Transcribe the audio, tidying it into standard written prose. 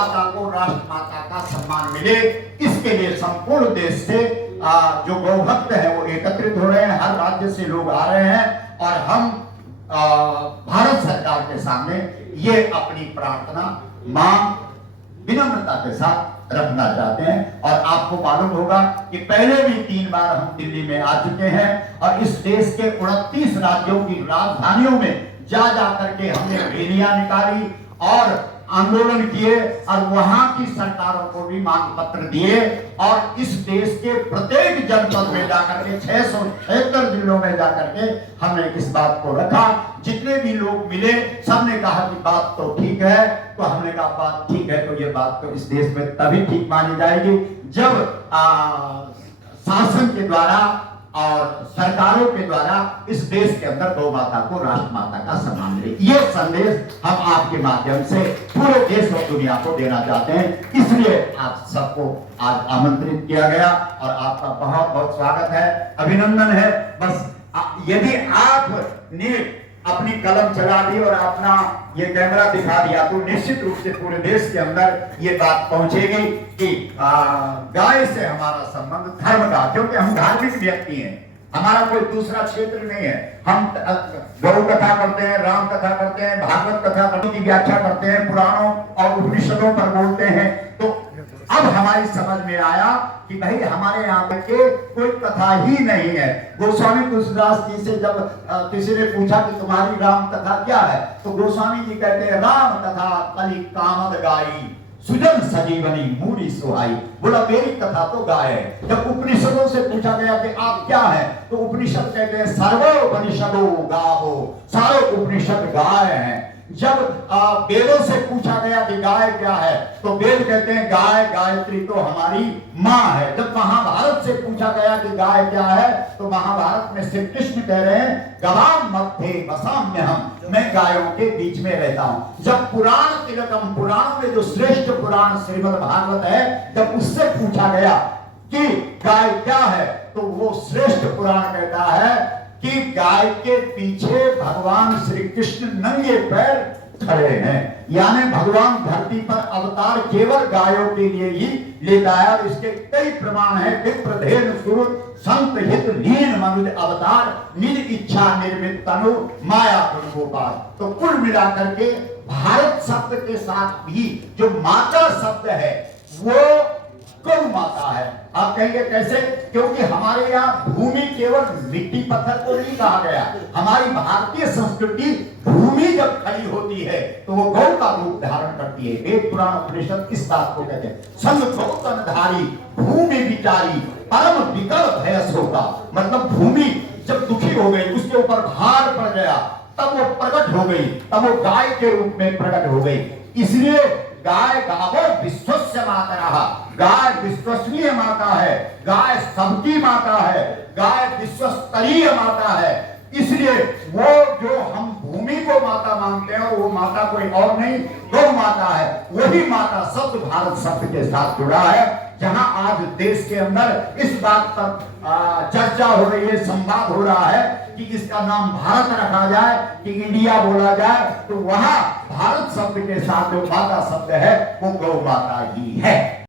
माता को राष्ट्रमाता का सम्मान मिले, इसके लिए संपूर्ण देश से जो गौभक्त है वो एकत्रित हो रहे हैं, हर राज्य से लोग आ रहे हैं और हम भारत सरकार के सामने ये अपनी प्रार्थना मांग विनम्रता के साथ रखना चाहते हैं। और आपको मालूम होगा कि पहले भी 3 बार हम दिल्ली में आ चुके हैं और इस देश के 29 राज्यों की राजधानियों में जा करके हमने रैलियां निकाली और आंदोलन किए और वहां की सरकारों को भी मांग पत्र दिए और इस देश के प्रत्येक जनपद में जाकर के 676 जिलों में जाकर के हमने इस बात को रखा। जितने भी लोग मिले सबने कहा कि बात तो ठीक है, तो हमने कहा बात ठीक है तो ये बात तो इस देश में तभी ठीक मानी जाएगी जब शासन के द्वारा और सरकारों के द्वारा इस देश के अंदर गौ माता को राष्ट्रमाता का सम्मान मिले। ये संदेश हम आपके माध्यम से पूरे देश और दुनिया को देना चाहते हैं, इसलिए आप सबको आज आमंत्रित किया गया और आपका बहुत बहुत स्वागत है, अभिनंदन है। बस यदि आपने अपनी कलम चला दी और अपना ये कैमरा दिखा दिया तो निश्चित रूप से पूरे देश के अंदर ये बात पहुंचेगी कि गाय से हमारा संबंध धर्म का, क्योंकि हम धार्मिक व्यक्ति हैं, हमारा कोई दूसरा क्षेत्र नहीं है। हम गौ कथा करते हैं, राम कथा करते हैं, भागवत कथा करते की व्याख्या करते हैं, पुराणों और उपनिषदों पर बोलते हैं। तो अब हमारी समझ में आया कि भाई हमारे यहाँ के कोई कथा ही नहीं है। गोस्वामी तुलसीदास जी से जब किसी ने पूछा कि तुम्हारी राम कथा क्या है, तो गोस्वामी जी कहते हैं राम कथा कली कामद गाई सुजन सजीवनी मूरी सुहाई। बोला मेरी कथा तो गाय है। जब उपनिषदों से पूछा गया कि आप क्या है, तो उपनिषद कहते हैं सर्वोपनिषदो गावो, सारे उपनिषद गाय हैं। जब वेदों से पूछा गया कि गाय क्या है, तो वेद कहते हैं गाय गायत्री तो हमारी माँ है। जब महाभारत से पूछा गया कि गाय क्या है, तो महाभारत में श्री कृष्ण कह रहे हैं गवाम मध्ये वसाम्य हम, मैं गायों के बीच में रहता हूं। जब पुराण तिलकम, पुराणों में जो श्रेष्ठ पुराण श्रीमद् भागवत है, जब उससे पूछा गया कि गाय क्या है, तो वो श्रेष्ठ पुराण कहता है कि गाय के पीछे भगवान श्री कृष्ण नंगे पैर खड़े हैं, यानी भगवान धरती पर अवतार केवल गायों के लिए ही लेता है। और इसके कई प्रमाण है, विप्रधेन सुरुत संत हित लीन मनुज अवतार निज इच्छा निर्मित तनु माया गोपाल। तो कुल मिलाकर के भारत शब्द के साथ भी जो माता शब्द है वो गौ माता है। आप कहेंगे कैसे? क्योंकि हमारे यहाँ भूमि केवल मिट्टी पत्थर को नहीं कहा गया। हमारी भारतीय संस्कृति भूमि जब खड़ी होती है तो वो गौ का रूप धारण करती है। वेद पुराण उपनिषद इस बात को कहते हैं संग गौतनधारी भूमि विचारी परम विकल भयस होगा। मतलब भूमि जब दुखी हो गई, उसके ऊपर भार पड़ गया, तब वो प्रकट हो गई, तब वो गाय के रूप में प्रकट हो गई। इसलिए गाय गावो विश्वस्य माता रहा, गाय विश्वसनीय माता है, गाय सबकी माता है, गाय विश्वस्तरीय माता है। इसलिए वो जो हम भूमि को माता मानते हैं, और वो माता कोई और नहीं गौ माता है। वही माता शब्द भारत शब्द के साथ जुड़ा है। जहां आज देश के अंदर इस बात पर चर्चा हो रही है, संवाद हो रहा है कि इसका नाम भारत रखा जाए कि इंडिया बोला जाए, तो वहां भारत शब्द के साथ जो माता शब्द है वो गौ माता ही है।